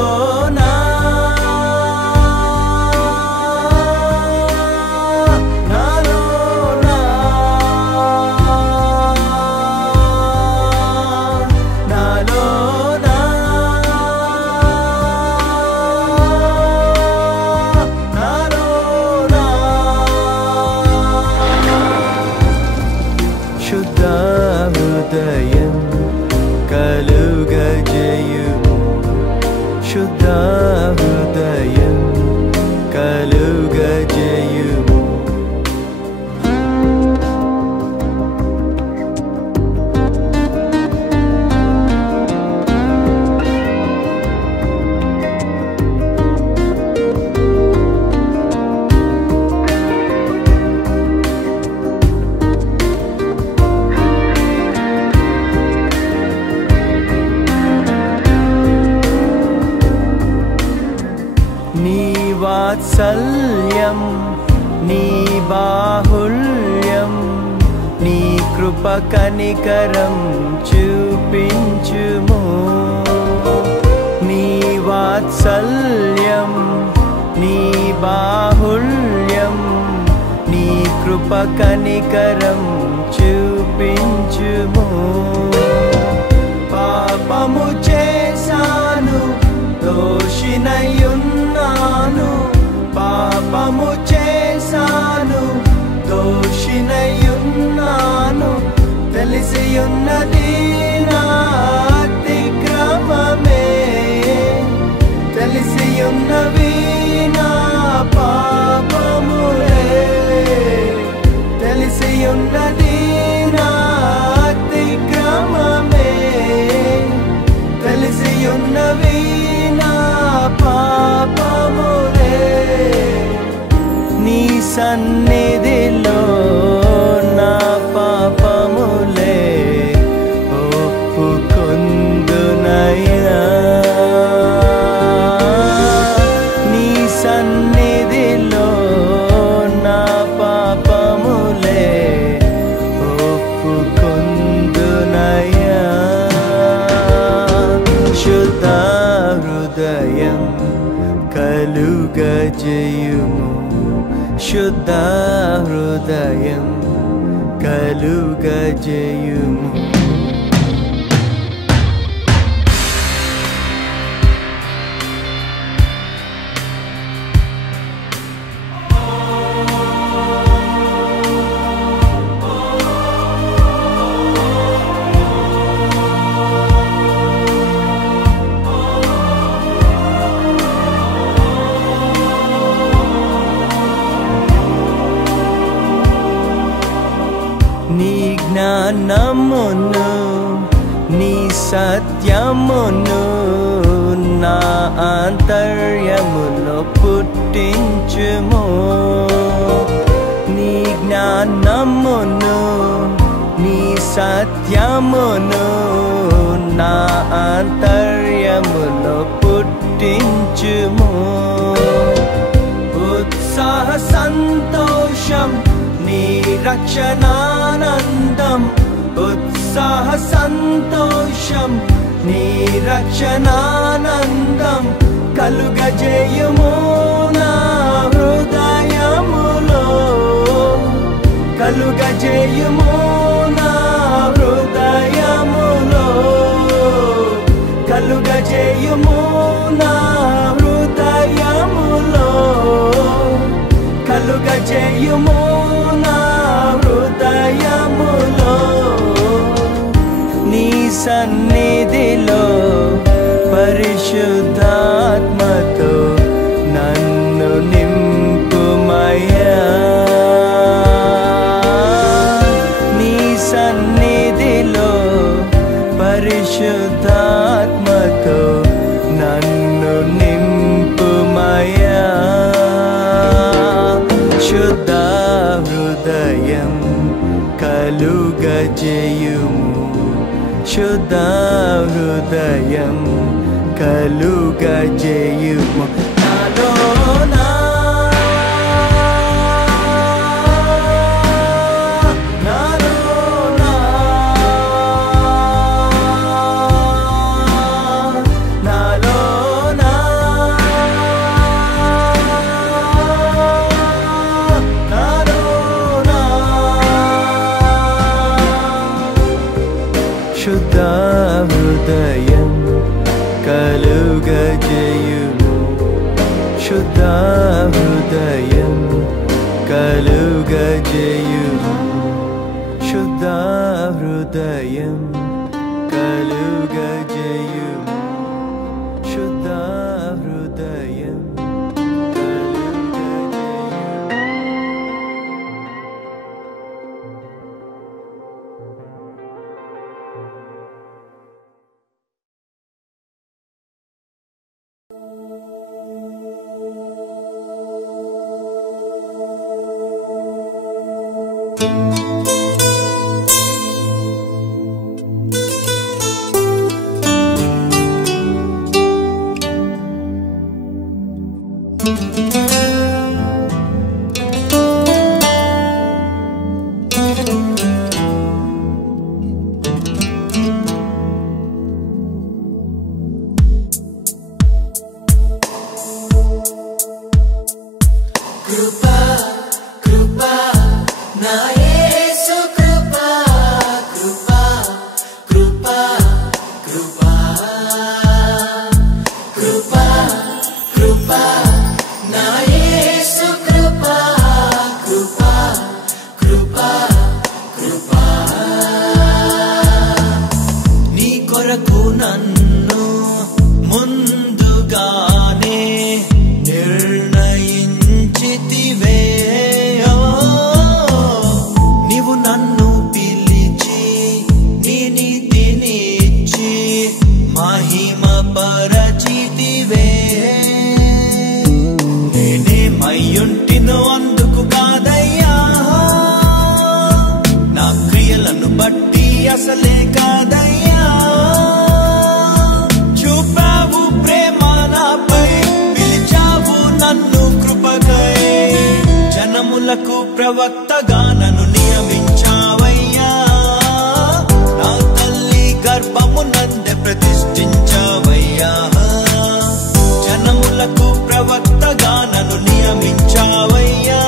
హృదయం కలుగజేయుము శుద్ధ హృదయం కలుగజేయుము వాత్సల్యం నీ బాహుల్యం నీ కృప కనికరం చూపించుము నీ వాత్సల్యం నీ బాహుళ్యం నీ కృప కనికరం చూపించుము పాపము చేశాను దోషినయున్నాను పాపము చేశాను దోషినయున్నాను తెలిసియున్నది నా అతిక్రమమే తెలిసియున్నవి నా పాపములే తెలిసియున్నది నా అతిక్రమమే తెలిసియున్నవి నా పాపములే నీ సన్నిధిలో నా పాపములే ఒప్పుకొందునయ్యా నీ సన్నిధిలో నా పాపములే ఒప్పుకొందునయ్యా శుద్ధ హృదయం కలుగజేయుము శుద్ధ హృదయం కలుగజేయుము నీ జ్ఞానమును నీ సత్యమును నా ఆంతర్యములో పుట్టించుము నీ జ్ఞానమును నీ సత్యమును నా ఆంతర్యములో పుట్టించుము ఉత్సాహ సంతోషం నీ రక్షణానందం ఉత్సాహ సంతోషం నీ రక్షణానందం కలుగజేయుము నా హృదయములో కలుగజేయుము నా హృదయములో కలుగజేయుము నా హృదయములో కలుగజేయుము నా హృదయములో నీ సన్నిధిలో పరిశుద్ధాత్మతో నన్ను నింపుమయ్యా నీ సన్నిధిలో పరిశుద్ధాత్మతో నన్ను నింపుమయ్యా శుద్ధ హృదయం కలుగజేయుము శుద్ధ హృదయం కలుగజేయుము నాలోనా నాలోనా నాలోనా శుద్ధ హృదయం కలుగజేయుము శుద్ధ హృదయం కలుగజేయుము శుద్ధ హృదయం కలుగజేయుము శుద్ధ హృదయం అసలే కాదయ్యా చూపావు ప్రేమ నాపై పిలిచావు నన్ను కృపకై జనములకు ప్రవక్తగా నన్ను నియమించావయ్యా నా తల్లి గర్భము నందే ప్రతిష్ఠించావయ్యా జనములకు ప్రవక్తగా నన్ను నియమించావయ్యా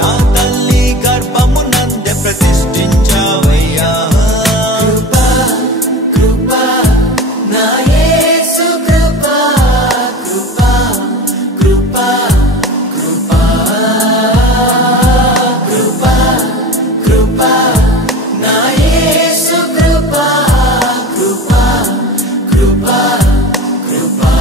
నా తల్లి గర్భము నందే ప్రతిష్ఠించావయ్యా కృపా కృపా నా యేసు కృపా కృపా కృపా కృపా కృపా కృపా నా యేసు కృపా కృపా కృపా కృపా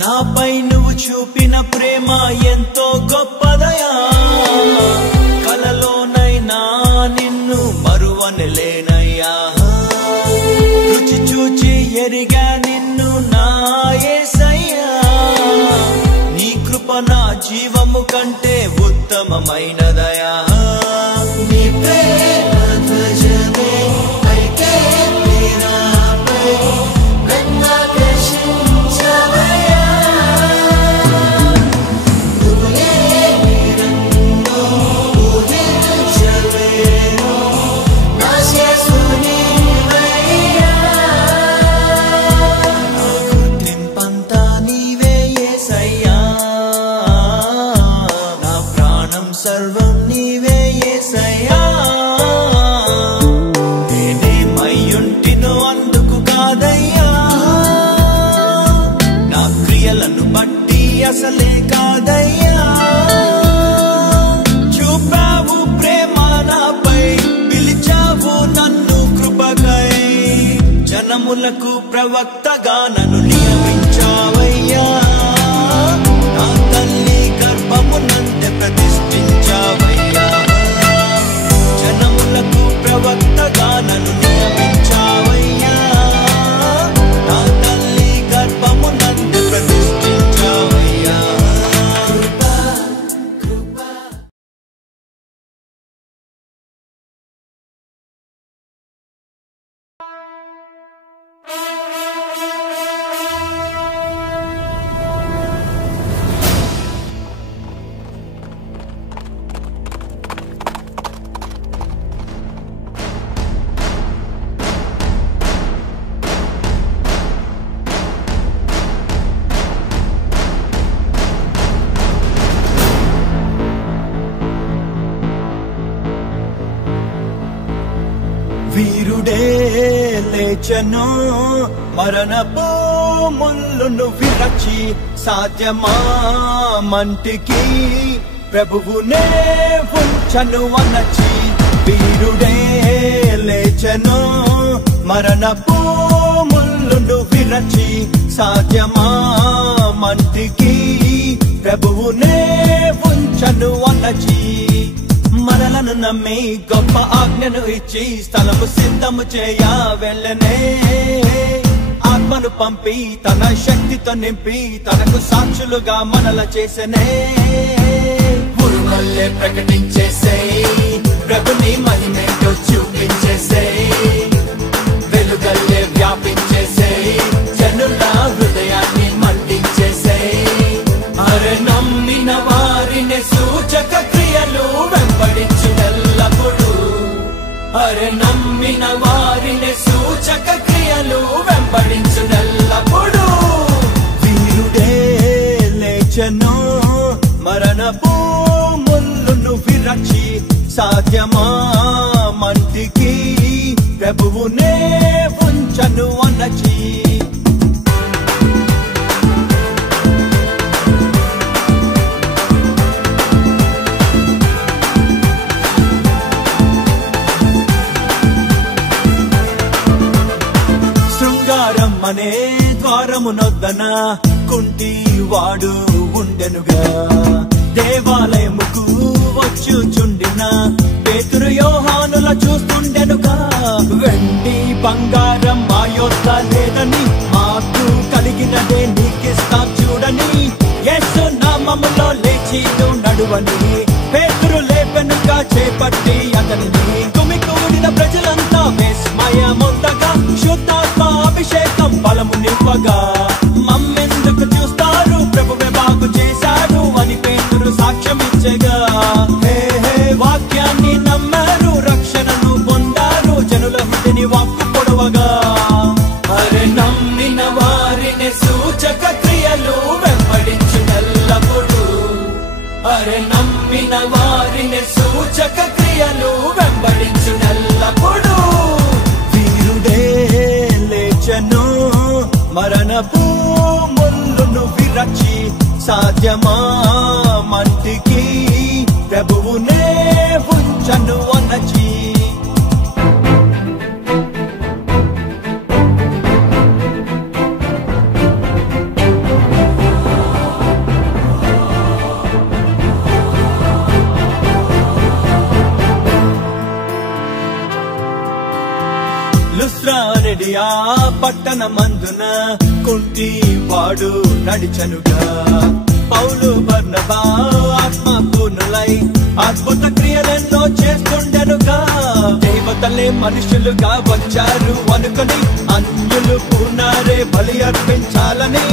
నాపై నువ్వు చూపిన ప్రేమ ఎంతో గొప్పదయా కలలోనైనా నిన్ను మరువనలేనయ్యా రుచి చూచి ఎరిగా నిన్ను నా యేసయ్యా నీ కృప నా జీవము కంటే ఉత్తమమైనదయా నీ ప్రేమ ధ్వజమే పైకే నాపై నన్నాకర్షించవయ్యా నువ్వు లేని నన్ను ఊహించలేను నా యేసు నీవయ్యా నా గుర్తింపంతా నీవే యేసయ్యా నా ప్రాణం సర్వం నీవే యేసయ్యా నేనేమయ్యుంటినో అందుకు కాదయ్యా నా క్రియలను బట్టి అసలే కాదయ్యా చూపావు ప్రేమ నాపై పిలిచావు నన్ను కృపకై జనములకు ప్రవక్తగా నన్ను నియమించావయ్యా నా తల్లి గర్భము నందే ప్రతిష్ఠించావయ్యా జనములకు ప్రవక్తగా నన్ను నియమించావయ్యా నా తల్లి గర్భము నందే ప్రతిష్ఠించావయ్యా కృపా కృపా వీరుడే లేచను మరణపు ముళ్ళును విరచి సాధ్యమా మంటికి ప్రభువునే ఉంచను అనచి వీరుడే లేచను మరణపు ముళ్ళును విరచి సాధ్యమా మంటికి ప్రభువునే ఉంచను అనచి మనలను నమ్మి గొప్ప ఆజ్ఞను ఇచ్చి స్థలము సిద్ధము చేయ వెళ్ళనే ఆత్మను పంపి తన శక్తితో నింపి తనకు సాక్షులుగా మనల చేసనే ఉరుమల్లే ప్రకటించేసేయ్ ప్రభుని మహిమేంటో చూపించేసేయ్ వెలుగల్లే వ్యాపించేసేయ్ జనుల హృదయాన్ని మండించేసేయ్ అరే నమ్మిన వారిని సూచక క్రియలు వెంబడించునెల్లప్పుడు అరే నమ్మిన వారిని సూచక క్రియలు వెంబడించునెల్లప్పుడు వీరుడే లేచను మరణపు ముళ్ళును విరచి సాధ్యమా మంటికి ప్రభువునే ఉంచను అనచి శృంగారం అనే ద్వారమునొద్దన కుంటి వాడు ఉండెనుగా దేవాలయముకు వచ్చుచుండిన పేతురు యోహానుల చూస్తుండెనుగా. వెండి బంగారం మా యొద్ద లేదని, మాకు కలిగినదే నీకిస్తాం చూడని, యేసు నామములో లేచి నడువని పేతురు లేపెనుగా చేపట్టి అతనిని. గుమికూడిన ప్రజలంతా విస్మయముందగా, శుద్ధాత్మ అభిషేకం బలము నింపగా, మమ్మెందుకు చూస్తారు ప్రభువే బాగు చేశాడు అని పేతురు సాక్ష్యమిచ్చగా. హే హే వాక్యాన్ని నమ్మారు, రక్షణను పొందారు, జనుల హృదయని వాక్కు పొడవగా. అరే నమ్మిన వారిని సూచక క్రియలు వెంబడించునెల్లప్పుడు. అరే నమ్మిన వారిని సూచక క్రియలు వెంబడించునెల్లప్పుడు. వీరుడే లేచెను మరణపు ముళ్ళును విరచి, సాధ్యమా మంటికి ప్రభువునే ఉంచను అనచి. లుస్త్రానిడియా పట్టణమందున కుంటి వాడు నడిచనుగా. పౌలు బర్నబా ఆత్మపూర్ణులై అద్భుత క్రియలెన్నో చేస్తుండెనుగా. దేవతలే మనుషులుగా వచ్చారు అనుకొని, అన్యులు పూనారే బలి అర్పించాలని.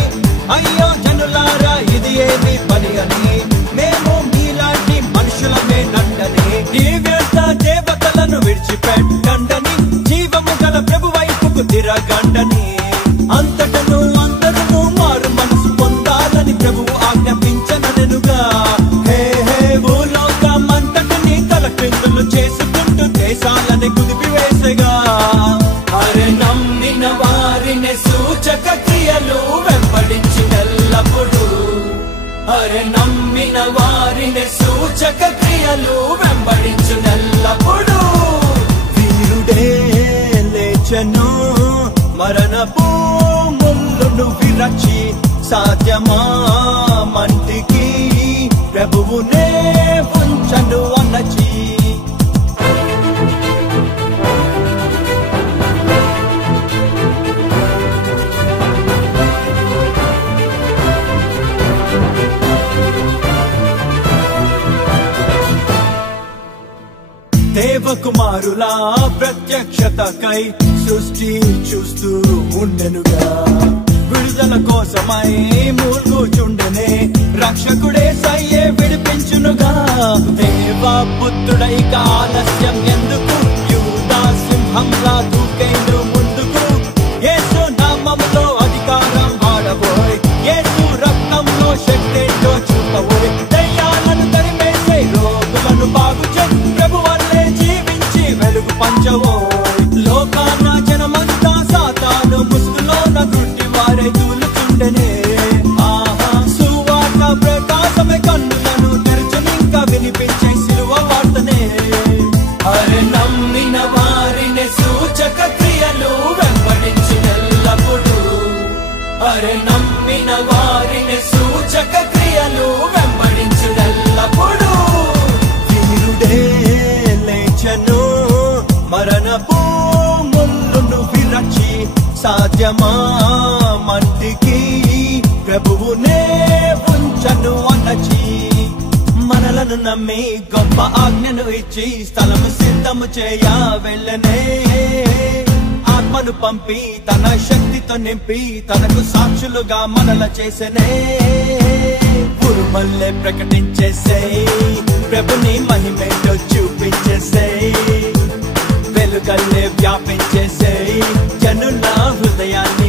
అయ్యో జనులారా ఇది ఏమి పని అని, మేము మీలాంటి మనుషులమే నండని. ఈ వ్యర్థ దేవతలను విడిచిపెట్టండని, జీవము గల ప్రభు వైపుకు తిరగండని. అంతటను అందరూ మారు మనసు పొందాలని ప్రభువు ఆజ్ఞాపించనెనుగా. హే హే భూలోకమంతటిని తలక్రిందులు చేసుకుంటూ దేశాలని కుదిపివేసగా. అరే నమ్మిన వారిని సూచక క్రియలు వెంబడించినెల్లప్పుడు. అరే నమ్మిన వారిని సూచక క్రియలు వెంబడించునెల్లప్పుడు. వీరుడే లేచెను మరణపు ముళ్ళును విరచి, సాధ్యమా మంటికి ప్రభువునే ఉంచను అనచి. దేవకుమారులా ప్రత్యక్షతకై సృష్టి చూస్తూ ఉండెనుగా. విడుదల కోసమై మూల్గుచుండెనే, రక్షకుడే సయ్యే విడిపించునుగా. దేవా పుత్రుడైక ఆలస్యం ఎందుకు, యూదా సింహంలా దూకేందు ముందుకు. యేసు నామములో అధికారం వాడబోయ్, యేసు రక్తంలో శక్తేంటో చూపబోయ్. దయ్యాలను తరిమేసే, రోగులను బాగు చేయి, ప్రభు వల్లే జీవించి వెలుగు పంచవోయ్. లోకాన జనమంతా సాతాను ముసుగులోన గుడ్డి వారే తూలుచుండెనే. ఆహా సువార్త ప్రకాశమే కన్నులను తెరచనింకా వినిపించే సిలువ వార్తనే. అరే నమ్మిన వారిని సూచక క్రియలు వెంబడించినెల్లప్పుడు. అరే నమ్మిన వారిని సూచక క్రియలు వెంబడించినెల్లప్పుడు. వీరుడే లేచెను మరణపు ముళ్ళును విరచి, సాధ్యమా మంటికి ప్రభువునే ఉంచను అనచి. మనలను నమ్మి గొప్ప ఆజ్ఞను ఇచ్చి, స్థలము సిద్ధము చేయ వెళ్ళనే. ఆత్మను పంపి తన శక్తితో నింపి, తనకు సాక్షులుగా మనల చేసనే. పురుమల్లే ప్రకటించేసేయ్, ప్రభుని మహిమేటో చూపించేసేయ్. వెలుగల్లే వ్యాపించేసేయ్, జనుల హృదయాన్ని